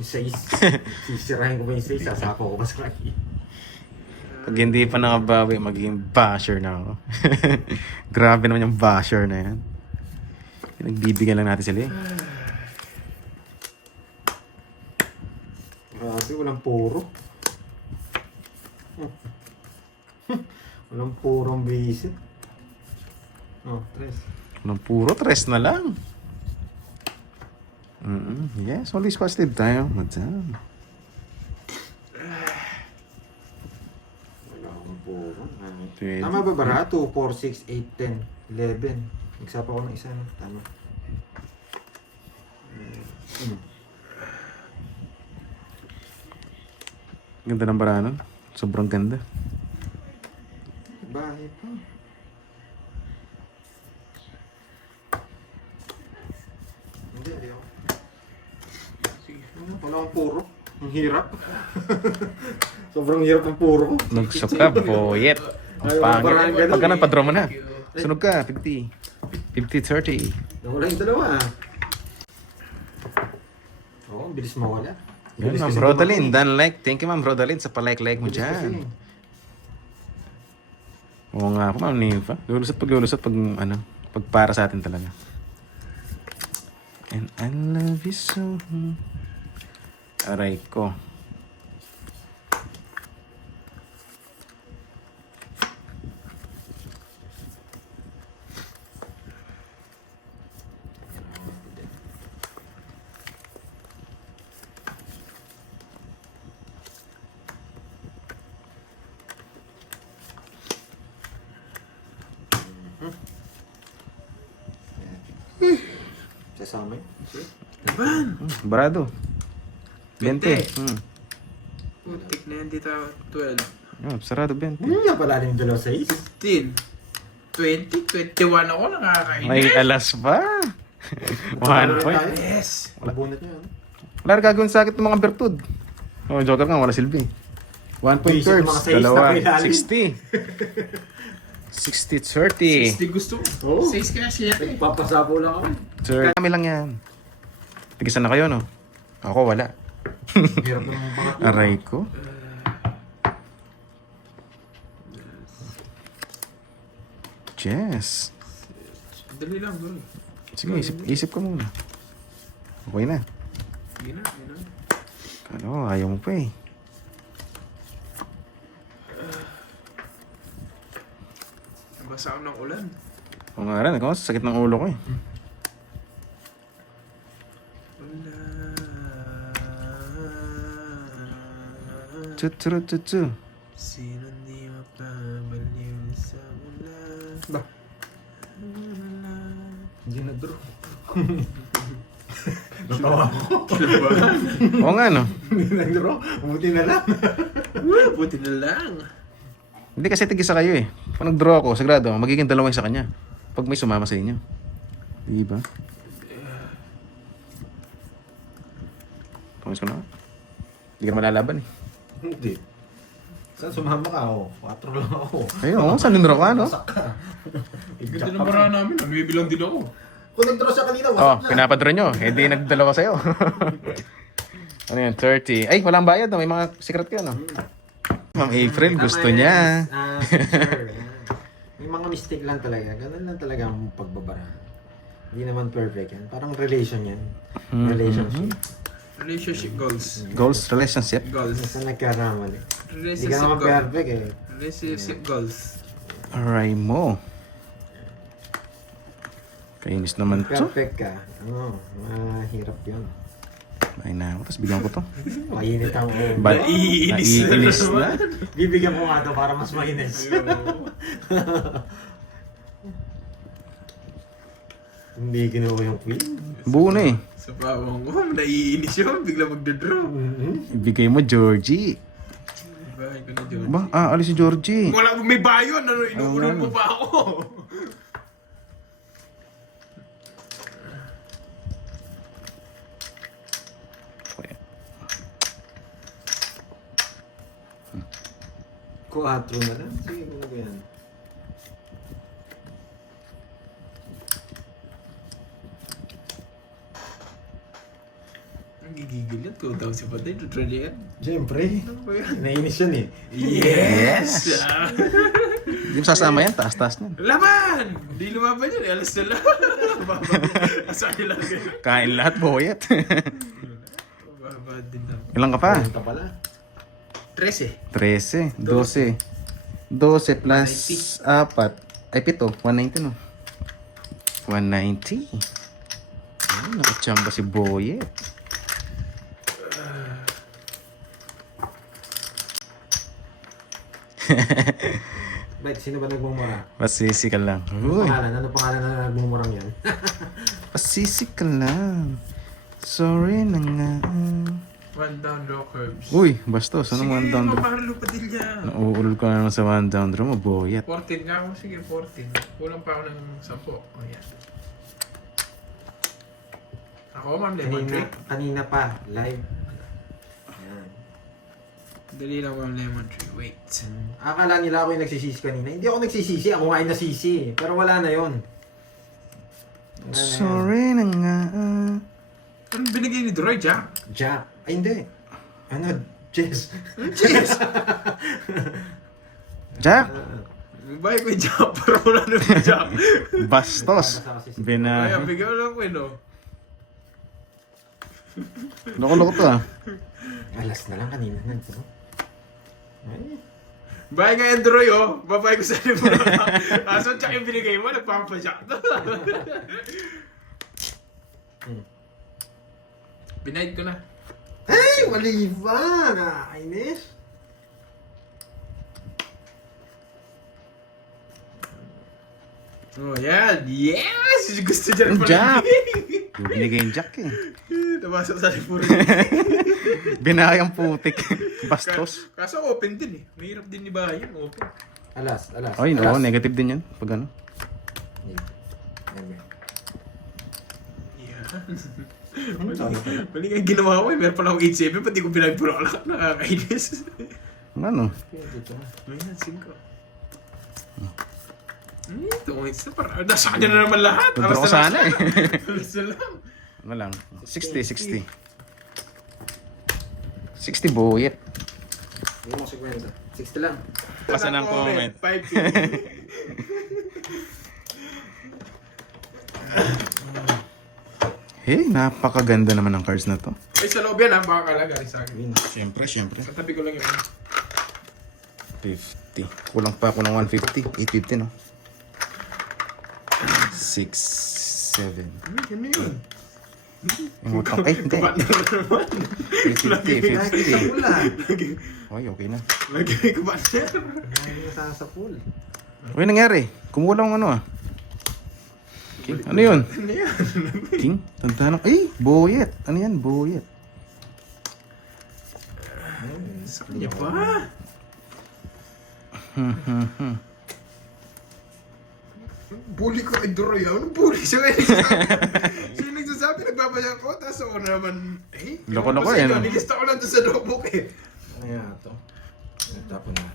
Yung 6. Sisirahin ko pa yung 6. Sasapo ko pa sa kanya. Pag hindi pa nakabawi, magiging basher na ako. Grabe naman yung basher na yan. Pinagbibigyan lang natin sila eh. Grabe, walang puro. Walang purong visit. Oh, 3. Walang puro, 3 na lang. Yes, always positive tayo, madam. Wala akong puro. Pwede. Tama ba bara? 2, 4, 6, 8, 10, 11. Nagsapa ko ng isa. No? Tama. Ganda ng baranon. Sobrang ganda. Bahay pa. Hindi ako. Sige, wala akong puro. Ang hirap. Sobrang hirap ng puro ko. Nagsok ka, boyet. Ang pangit. Pagka nagpa-draw mo na. Sunog ka, 50. 50-30. Nawala yung dalawa. Oo, ang bilis mawala. Yan, Bilis Ma'am kasi Rodalyn. dumating. Dan like. Thank you, Ma'am Rodalyn, sa palike-like mo Bilis kasi. dyan. Oo nga po, Ma'am Nifa. Lulusot pag ano, pag para sa atin talaga. And I love you so. Aray ko. Sasama yun. See? Barado. 20. 20. Putik na yan dito. 12. Sarado 20. Napala yung dalawa sa is. 15. 20. 21 ako nakakainis. May alas pa. 1 point. Yes. Mabunot niya. Wala rin gagawin sa akin ng mga bertud. Oh, joker nga, wala silbi. 1 point Visit thirds. mga sais Dalawa. na kailalim. 60. 60-30. 60 gusto mo. Oo. 6 ka na siya eh. Papasapo lang ako. Sir, kami lang yan. Tigisan na kayo, no? Ako, wala. Hirap ng pangatlo. Aray ko. Yes. Dali lang, bro. Sige, isip ka muna. Okay na. Sige na, sige na. Ano, ayaw mo pa eh. Nabasa ako ng ulan. O nga rin, ako, sakit ng ulo ko eh. Tutu. Sino di mapabaliw sa ulan? Ba? Hindi nag-draw. Natawa ako. Oo nga, no? Hindi nag-draw. Buti na lang. Buti na lang. Hindi kasi tigisa kayo eh. Kung nag-draw ako, sagrado, magiging dalawa yung sa kanya. Pag may sumama sa inyo. Di ba? Promise ko na. Hindi ka malalaban eh. Hindi. Saan sumama ka ako? 4 lang ako. Ayun, oo, saan nindro ka, no? Wasak ka. Ganda ng bara namin. Nagbibilang din ako. Kung nag-draw siya kanina, Oh, wasak na. pinapadro nyo. Eh di nagdalawa sa'yo. Ano yan, 30. Ay, walang bayad, no? May mga secret kayo, no? Ma'am April, gusto Tama yan. niya. Sure. May mga mistake lang talaga. Ganun lang talaga ang pagbabara. Hindi naman perfect yan. Parang relation yan. Relationship. Relationship goals. Goals, relationship. Goals. Basta nagkaramali. Hindi ka Relationship naman goals. perfect eh. Relationship goals. Aray mo. Kainis naman to. Perfect ka. Ano, mahirap yun. Ay na ako, tapos bigyan ko to. Mainit ang ulo. Bad, naiinis na. Bibigyan ko nga to para mas mainis. Hindi ginawa yung queen. Buo na eh. Sa pawang ko, naiinis yun. Bigla magdadraw. Ibigay mo, Georgie. Bahay ko na dyan. Ba? Alis si Georgie. Wala, may bayon. Ano, inuunan mo pa ako. Kuatro na lang. Sige, ano ba yan? Ang gigigil yan. Ikaw daw si Patay, try niya yan. Siyempre. Ano ba yan? Nainis yan eh. Yes! Hindi mo sasama yan, taas-taas niyan. Laban! Di lumaban yun, alas na lang. Asahin lang kayo. Kain lahat, boyet. Babad din lang. Ilan ka pa? Punta pala. 13. 13, 12. 12 plus 4. Ay, 7. 190, no? 190. Ay, nakachamba si boyet. Right, sino ba nagmumura? Pasisi ka lang. Ano Uy, pangalan? Ano pangalan na nagmumurang yan? pasisi ka lang. Sorry na nga. One down draw curves. Uy, bastos. Anong one down draw? Sige, Padilla. Nauulol ka na naman sa one down draw mo, boyet. 14 nga ako. Sige, 14. Kulang pa ako ng 10. O yan. Ako, ma'am, lemon kanina, tree. kanina pa, live. Ayan. Dali lang, ma'am, lemon tree. Wait. Akala nila ako yung nagsisisi kanina. Hindi ako nagsisisi, ako nga yung nasisi. Pero wala na yun. Wala na yun. Sorry na nga. Anong binigay ni Droy, Jack? Jack. Ay, hindi. Ano? Jess. Cheers! Jack! Bye ko yung Jack, pero wala na yung Jack. Bastos. Kaya, Binahe. bigyan lang ko, no? Loko-loko to ah. Alas na lang kanina. Nandito. Ay. Bye nga yung Droy, oh. Babay ko sa libo. Aso, Jack yung binigay mo, nagpapasyak. Binaid ko na. Ay, mali ba? Nakakainis. Oh, yan. Yes! Gusto dyan pala. Jack! Yung binigay yung Jack eh. Nabasa sa lipuro. Binahe ang putik. Bastos. Kaso open din eh. Mahirap din ni bahay yun. Open. Alas. Ay, no, alas. negative din yan. Pag ano. Yan, yan. Yan. Ano sabi ko? Mali nga yung ginawa ko eh. Meron pala akong 8-7. Pati ko pinagpuro-alak. Nakakainis. Ano? Dito. Ayan, 5. Ito, nasa kanya na naman lahat. Tudro ko sana eh. Alas na lang. Ano lang. 60. 60 boyet. Hindi mo 50. 60 lang. Basa ng comment. 5. Hey, napakaganda naman ng cards na to. Ay, sa loob yan ha. Baka kalagay sa akin. Siyempre. Katabi ko lang yun. 50. Kulang pa ako ng 150. 850 no? 6, 7. Ano yun? Yung utang. Ay, hindi. Kapat na naman. 50. Ay, okay na. Lagi may kapat na. Hindi na sana sa pool. Uy, nangyari. Kumuha lang ano ah. King, ano yun? Ano yan? King, tanda na. Ay, boyet. Ano yan? Boyet. Sa kanya pa. Bully ko kay Droy. Anong bully? Siya kayo nagsasabi. Siya nagsasabi, nagbabaya ko. Tapos ako naman, Loko-loko yan. yan, ah. Nilista ko lang doon sa notebook eh. Ano yan ito? Tapon na.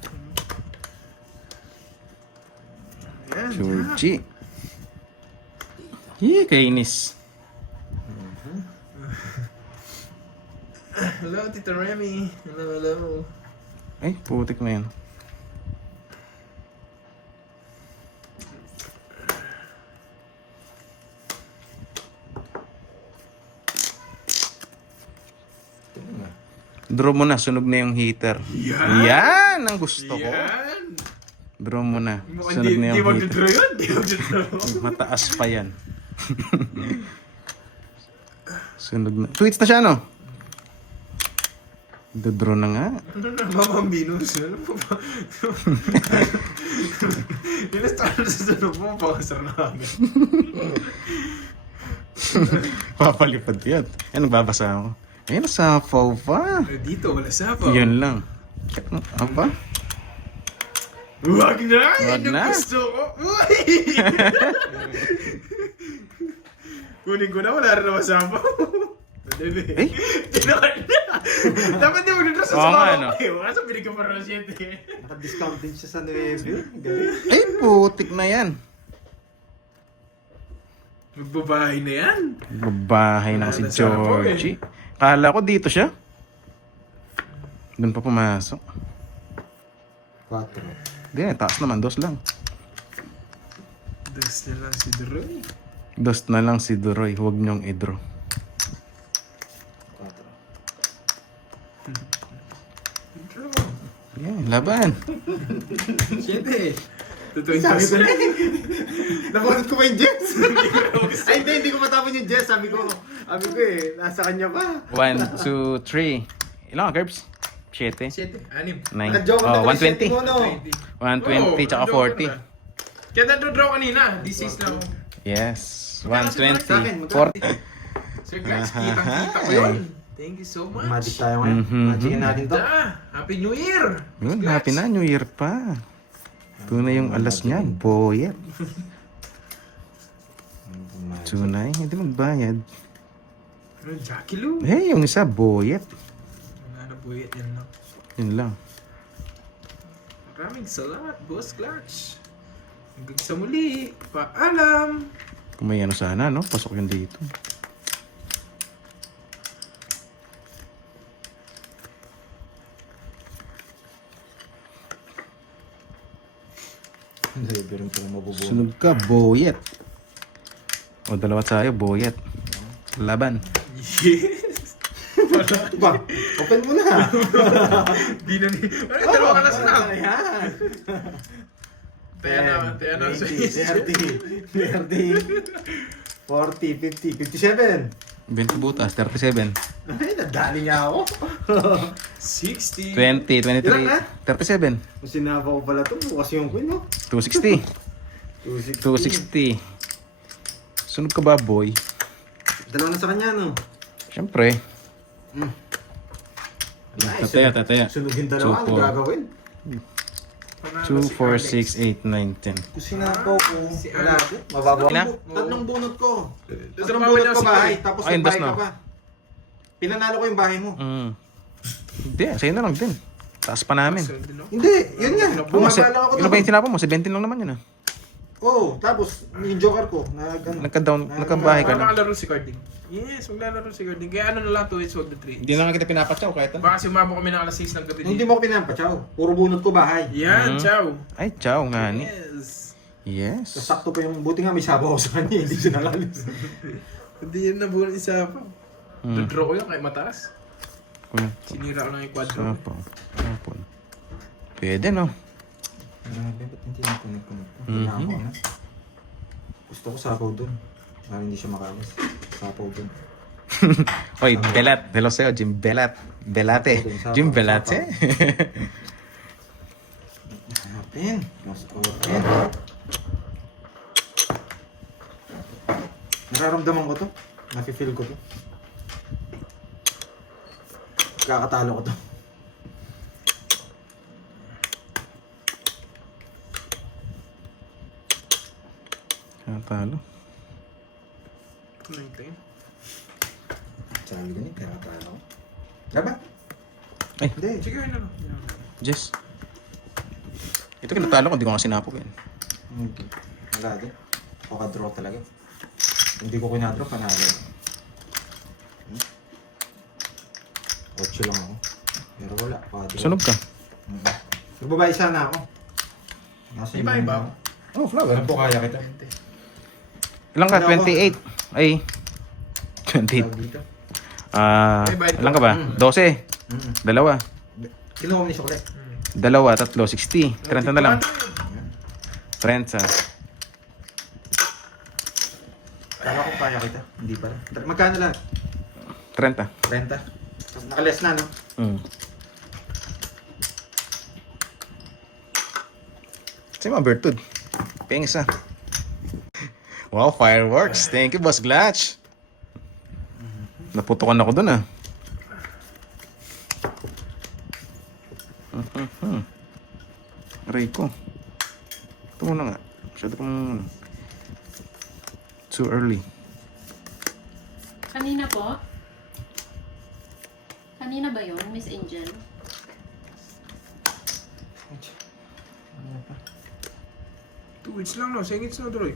Yan. Georgie. Kainis. Hello, Tito Remy. Hello. Ay, putik na yan. Draw mo na, sunog na yung heater. Yan ang gusto ko. Yan. Draw mo na, Mukhang sunog na di yung heater. mag-draw yun. Di mag-draw. Mataas pa yan. Sunog na. Tweets na siya, no? Dodraw na nga. Ano na, Mamang Venus? Ano po ba? Nilista ko na sa sunod mo, pakasar na kami. Papalipad yan. Yan, nagbabasa ako. Ayun, nasapaw pa. Dito, wala sapaw. Yan lang. Apa? Wag na! Wag Yan ang na. gusto ko! Uy! Kunin ko na, wala rin naman sapaw. Eh? Tinakan na! Dapat di mo nito sa Oo nga, sapaw no? ko. Kaso binigyan pa rin ng 7. Naka-discount din siya sa 9. Galing. Ay, putik na yan. Magbabahay na yan. Babahay na si Wala na sapaw, Georgie. Kala ko dito siya. Doon pa pumasok. 4. Hindi, taas naman. 2 lang. Das na lang si Droy. 2 na lang si Duroy. Huwag niyong i-draw. 4. Draw. Yeah, laban. 7. Sabi ko na nakunod ko pa yung Jets. Ay, hindi ko matapon yung Jets. Sabi ko nasa kanya pa. 1, 2, 3. Ilang ka, Curbs? 7. 7. 6. 9. Naka-joke Oh, na 120. 20. 120 tsaka 40. Kaya na-draw kanina. This is lang. Yes. Sa akin, 120. magkano? 40. Sir guys, kitang-kita ko yun. Thank you so much. Magic tayo ngayon. Mhm. Magicin natin to. Happy New Year! Yun, happy na. New Year pa. Tunay yung alas niya. Boyet. Tunay. Hindi magbayad. Ano, Jackie Lou? Hey, yung isa, boyet. Wala na buhit yan lang. Yun lang. Maraming salamat, Boss Clutch. Hanggang sa muli. Paalam! Kung may ano sana, no? Pasok yun dito. Pero pala mabubuno. Sunog ka, boyet. O, dalawa tayo, boyet. Laban. Yes! Ba, open mo na. Di na ni... Ano, dalawa ka na sila. Ayan. Taya na. 30, 40, 50, 57. 20 butas, 37. Ay, nadali niya ako. 60. 20, 23, Ilan na? 37. Kung sinapa ko pala ito, bukas yung queen, no? 260. 260. 260. Sunog ka ba, boy? Dalawa na sa kanya, no? Siyempre. Nice. Tataya. Sunugin dalawa, ano Two, four. gagawin? 2, 4, 6, 8, 9, 10. Kung sinapa ko, Si wala. Alex. Mababa. Ilan? Tatlong bunot ko. Sa Tatlong bawal bunot niya ko si bahay, Boy. tapos Ay, yung das bahay na. ka pa. Pinanalo ko yung bahay mo. Hindi, sa'yo na lang din. Taas pa namin. Hindi, yun nga. Oo, Bumabala ako yun ba yung tinapon mo? 17 lang naman yun ah. Oo, tapos yung joker ko, Nagka-down, nagkabahay ka na. Makalaro si Carding. Yes, maglalaro si Carding. Kaya ano na lang 2 hits, wag the 3. Hindi na nga kita pinapatsaw kahit ano. Baka sumabo kami ng alas 6 ng gabi Hindi dito. mo ko pinampachaw. Puro bunot ko bahay. Yan, ciao. Ay, ciao nga ni. Yes. Yes. Sakto pa yung, buti nga may sabaw ko sa kanya, hindi siya nakalis. Hindi yan nabuhan isa pa. Draw ko yan kahit mataas. Kuya, Sinira ko lang yung quadro. sapaw. Sapon. Pwede no? Grabe, ba't hindi na connect? Mhm. Gusto ko sabaw dun. Para hindi siya makalis. Sabaw dun. Oy, Belat. Hello sa'yo, Jim Belat. Belate. Jim Belate. Open. Mas open. Nararamdaman ko to. Nafe-feel ko to. Kakatalo ko to. Talo. Ito na yung time. Sabi ko niya, kakatalo ko. Laban? Ay. Hindi. Sige, ano na. Jess. Ito kinatalo ko, hindi ko nga sinapok yan. Okay. Wala din. Ako ka-draw talaga. Hindi ko kinadraw, panalo. 8 lang ako. Pero wala. Padre. Sunog ka. Nagbabayad sana ako. Nasa Iba ba? Oh, flower. Ano po kaya kita? Ilang ka? Ano ako? 28. Ay. 28. Dito. Ilang ka ba? 12. Dalawa. Kinuha mo ni Chocolate. Dalawa, tatlo, 60. 30 na lang. 30. Kala ko kaya kita. Hindi pala. Magkano lang? 30. 30. Tapos nakales na, no? Kasi mga Bertud. Pengis ah. Wow, fireworks. Thank you, Boss Glatch. Naputukan ako dun ah. Aray ko. Ito muna nga. Masyado kong too early. Kanina po? Kanina ba yun, Miss Angel? Ano pa? 2 hits lang no, 6 hits no, Droy.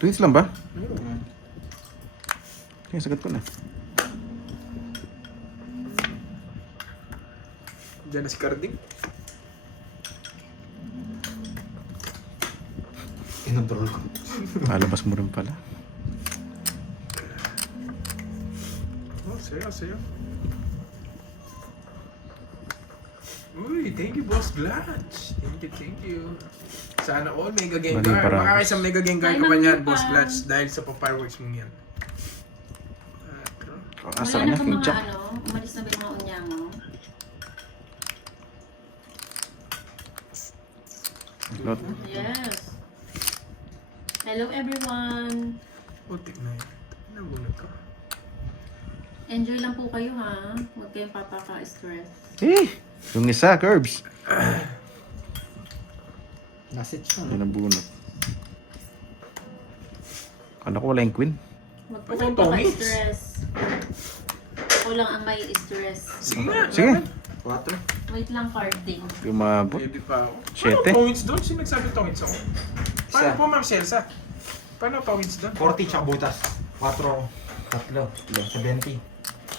Tweets lang ba? Okay, sagot ko na. Diyan na si Carding. Kinontrol ko. Malabas mo rin pala. Oh, sayo. Uy, thank you, Boss Glutch. Thank you. Sana all Mega Mali Gengar. para. Baka isang Mega Gengar ka Ay, pa niyan, mali Boss pa. Glutch, dahil sa pa-fireworks mo yan. Asa Wala na na pong yung mga jack? umalis na ba yung mga unyango? Lot. Yes. Hello everyone. Putik na yun. Nabunod ko. Enjoy lang po kayo ha. Huwag kayong papaka-stress. Yung isa, Curbs. Nasit siya. Yan ang bunot. Kala ko wala yung queen. Huwag po Ano kayong yung tongits? paka-stress. Ako lang ang may stress. Sige nga. Sige. 4. Wait lang, carding. Umabot. Baby pa ako. Siyete. Paano tongits doon? Sino nagsabi tongits ako? Paano Isa. po, Ma'am Celsa? Paano tongits doon? 40 tsaka butas. 4. 70.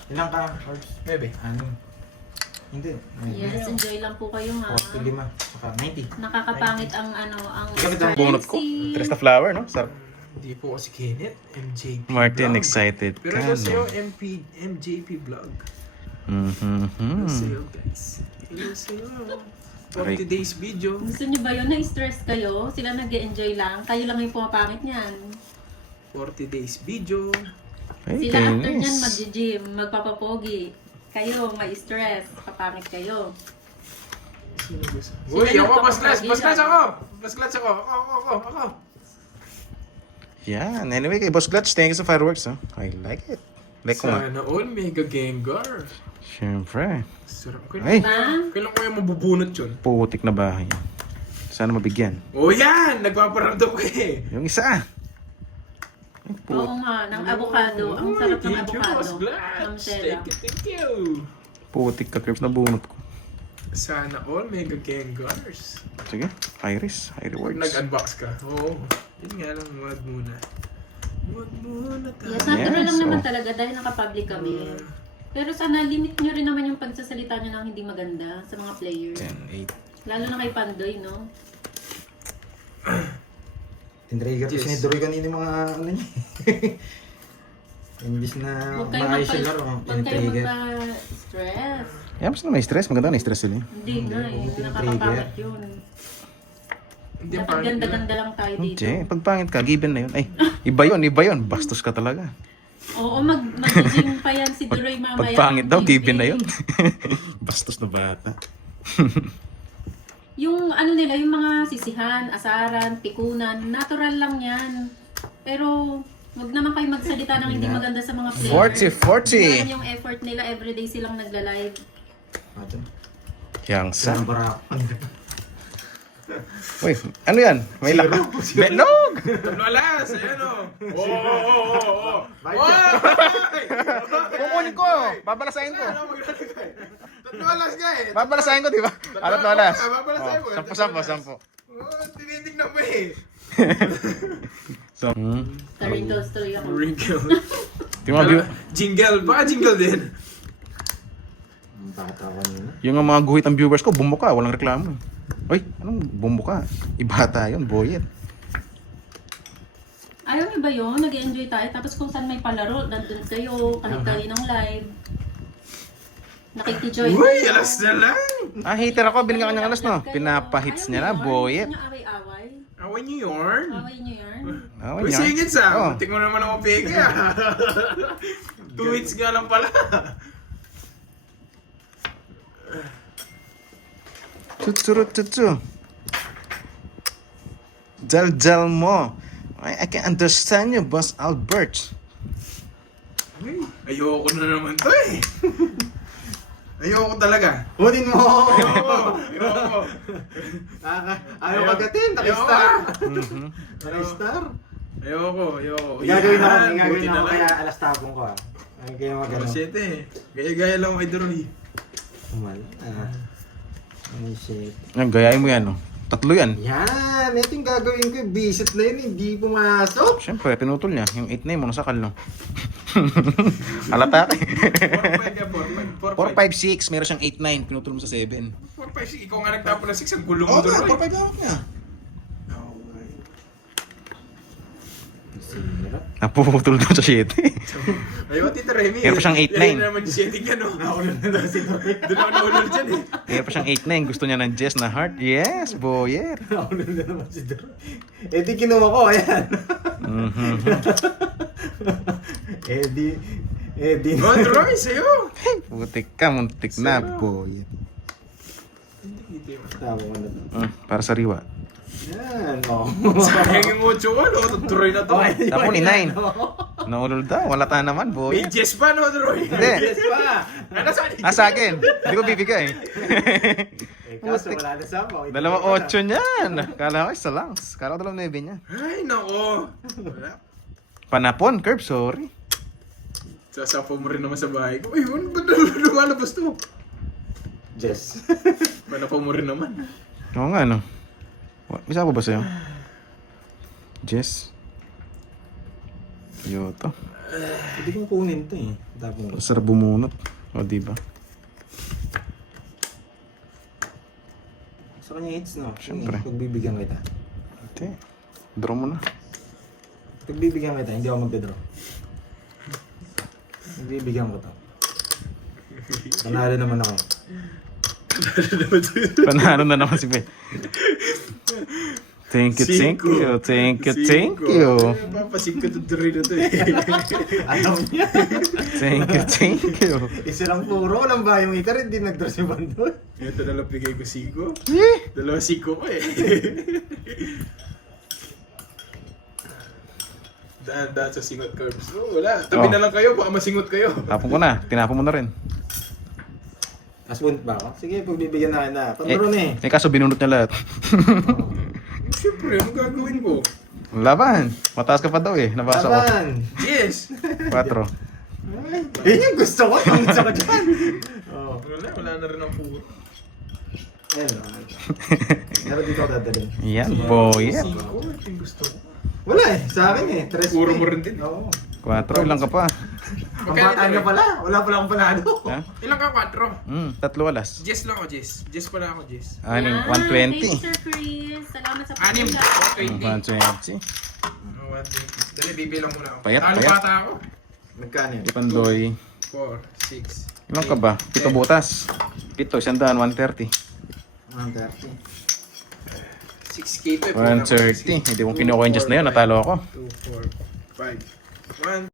Ilang ka, Cards? Bebe. Ano? Hindi. Yes, enjoy lang po kayo ha. 45. Saka 90. Nakakapangit ang ang Gamit ang Bunot ko. currency. Tres na flower, no? Sarap. Hindi po si Kenneth. MJP Martin, Vlog. excited Pero ka, ito sa'yo, no? MJP Vlog. Mhm. Hello sa'yo, guys. Hello sa'yo. 40 days video. Gusto niyo ba yun? Na-stress kayo? Sila nag-enjoy lang? Kayo lang yung pumapangit niyan. 40 days video. Ay, Sila after niyan Dennis. mag-gym, magpapapogi. Kayo, may stress. Papangit kayo. Sino gusto? Sila Uy, ako, nagpapapagi Bas Clutch lang. ako! Bas Clutch ako! Ako! Yan. Anyway, kay Boss Clutch, thank you sa fireworks, oh. I like it. Like ko nga. Sana all Mega Gengar. Siyempre. Sarap. Ay. Kailan ko yung mabubunot yun? Putik na bahay. Sana mabigyan. Oh yan! Nagpaparamdam ko eh! Yung isa. Ay, Oo nga, ng avocado. Ang sarap ng Thank you, avocado. Boss Glutch. Ng Stella. Thank you! putik ka, Curbs, na bunot ko. Sana all Mega Gengars. Sige, Iris. High Pag rewards. nag-unbox ka. Oo. Yun nga lang, wag muna. Wag muna tayo. Yes, natural lang Yes, naman oh. talaga dahil naka-public kami. Pero sana limit nyo rin naman yung pagsasalita nyo ng hindi maganda sa mga players. 10, 8. Lalo na kay Pandoy, no? Tinrigger ko Yes. sinidroy kanina yung mga ano niya. Imbis na Huwag kayo maayos yung laro, huwag kayo tinrigger. magpa-stress. Yeah, basta na may stress. Maganda na stress sila. Hindi nga eh, Huwag yung nakakapangit yun. Hindi Dapat pangit ganda-ganda lang tayo dito. Hindi, pag pangit ka, given na yun. Ay, iba yun. Bastos ka talaga. Oo, mag-gym pa yan si Duroy mamaya. Pag pangit daw, Hindi. given na yun. Bastos na bata. Yung ano nila, yung mga sisihan, asaran, pikunan, natural lang yan. Pero wag naman kayo magsalita ng hindi maganda sa mga players. 40. Yan yung effort nila, everyday silang nagla-live. Ato. Yang sa. Saan bara? Uy, ano yan? May laka. Benog! Tatlo alas! Ayan o! Oo! Kukunin ko. Babalasahin ko. Ano maglalagay? Tatlo alas ka eh! Babalasahin ko, di ba? Alat na alas. Babalasahin mo. Sampo. Oo, tinitignan mo eh! So, Ka-wrinkles tuloy ako. Wrinkle. di mo view. Jingle. Baka jingle din. Ang bata kanina. Yung mga guhit ng viewers ko, bumuka. Walang reklamo. Uy, anong bumuka? Ibata yun, boyet. Ayaw niyo ba yun? Nag-enjoy tayo. Tapos kung saan may palaro, nandun kayo, kahit kaninang live. Nakikijoy Uy, alas na lang! Ah, hater ako. Binigyan kanyang alas, no? Pinapahits niya na, boyet. Gusto niyo away-away? Away niyo yarn? Away niyo yan? Oh, Uy, sige sa! Oh. Butik mo naman ako peke ah! 2 hits nga lang pala! Tutsu. Dal mo. I can understand you, Boss Albert. Uy, ayoko na naman to eh! Ayoko talaga! Kunin mo! Ayoko! Ayaw kagatin, nakistar! Nakistar! Ayoko! Gagawin Yan, ako buti na kaya lang. alas tapong ko ah. Ay, kaya magano. Oh, shit eh. Gaya-gaya lang kay Droy. Kumal. Ay, shit. Yan, gayahin mo yan, no? Tatlo yan. Yan! Ito yung gagawin ko. Visit na yun, hindi pumasok. Siyempre, pinutol niya. Yung 8 na yun, sakal, no? Halata ka. 4-5 ka, 4-5. 4, 5, 6. Meron siyang 8, 9. Pinutol mo sa 7. 4-5, ikaw nga nagtapo ng 6, ang gulo mo Oo doon. nga, 4, 5 hawak niya. Sira. Napuputol doon sa 7. Ayaw, Tito Remy. Meron pa siyang 8-9. Yan naman yung setting yan, no? Nakulan na daw si Dory. Doon ako naulol dyan, eh. Meron pa siyang 8, 9. Gusto niya ng Jess na heart. Yes, boyer. Nakulan na naman si Dory. Eh di kinuha ko, ayan. Eh di. Oh, Roy, sa'yo. Putik ka, muntik na, boyer. Tama ko na to. Para sa riwa. Yan, oh. Sayang yung 8 ko, no? Tuturoy na to. Tapo ni 9. Naulol daw. Wala ta naman, May boyer. Jess pa, no, Roy? Hindi. Yes pa. Ano saan? Sa akin. Hindi ko bibigay. Eh kaso wala na sa ako. Dalawa 8 niyan. Kala ko isa lang. Kala ko 2 niya. Ay, nako. Wala. Panapon, curve, sorry. Sasapo mo rin naman sa bahay ko. Ay, ano ba lumalabas to? Yes. Panapo mo rin naman. Oo nga, no. Isa pa ba sa'yo? Jess. Yoto. Hindi kong kunin to eh. Tapos Sarap bumunot. O, diba? sa kanya hits, no? Siyempre. Pagbibigyan kita. Hindi. Draw mo na. Pagbibigyan kita, hindi ako magdadraw. Pagbibigyan ko to. Panalo naman ako. Panalo na naman si Ben. Thank you, thank you. Thank you, thank you. Papasig ka tutuloy na to eh. Alam niya. Thank you, thank you. Isa lang puro, walang bayong ika rin, di nagdraw si Bandol. Ito na lang bigay ko siko. Eh, 2 siko ko eh. Daan sa singot curves. Oh, wala. Tabi Oh. na lang kayo, baka masingot kayo. Tapon ko na. Tinapon mo na rin. Aswunt ba ako? Sige, pagbibigyan na kita. Panturo na eh. Kaso binunot niya lahat. Siyempre, ano gagawin ko? Laban. Mataas ka pa daw eh. Nabasa ko. Laban! Yes! 4. Ay, yung gusto ko, yung gusto ko dyan. Oh. Wala na rin ang puro. Ayun. Pero dito ako dadalhin. Yan, boy. Siko, ito yung gusto ko. Wala eh, sa akin eh. Tres Puro eh. mo rin din. Oo. 4. Ilang ka pa? Ang bata niya pala. Wala pala akong panalo. Ha? Ilang ka, 4? 3 alas. Jess lang ako, Jess. Jess pala ako, Jess. Anim, Thanks, 120. Sir Chris. Salamat sa Anim, pagkula. 120. 120. 120. Dali, bibilang muna ako. Payat, Talo payat. bata ako. Magkano yun? Ipandoy. 4, 6. Ilang ka ba? 7 butas. 7, 100, 130. 130. 6K to eh. 130. Hindi mo kinuha yung just na yun. Natalo ako. 2, 4, 5. 1,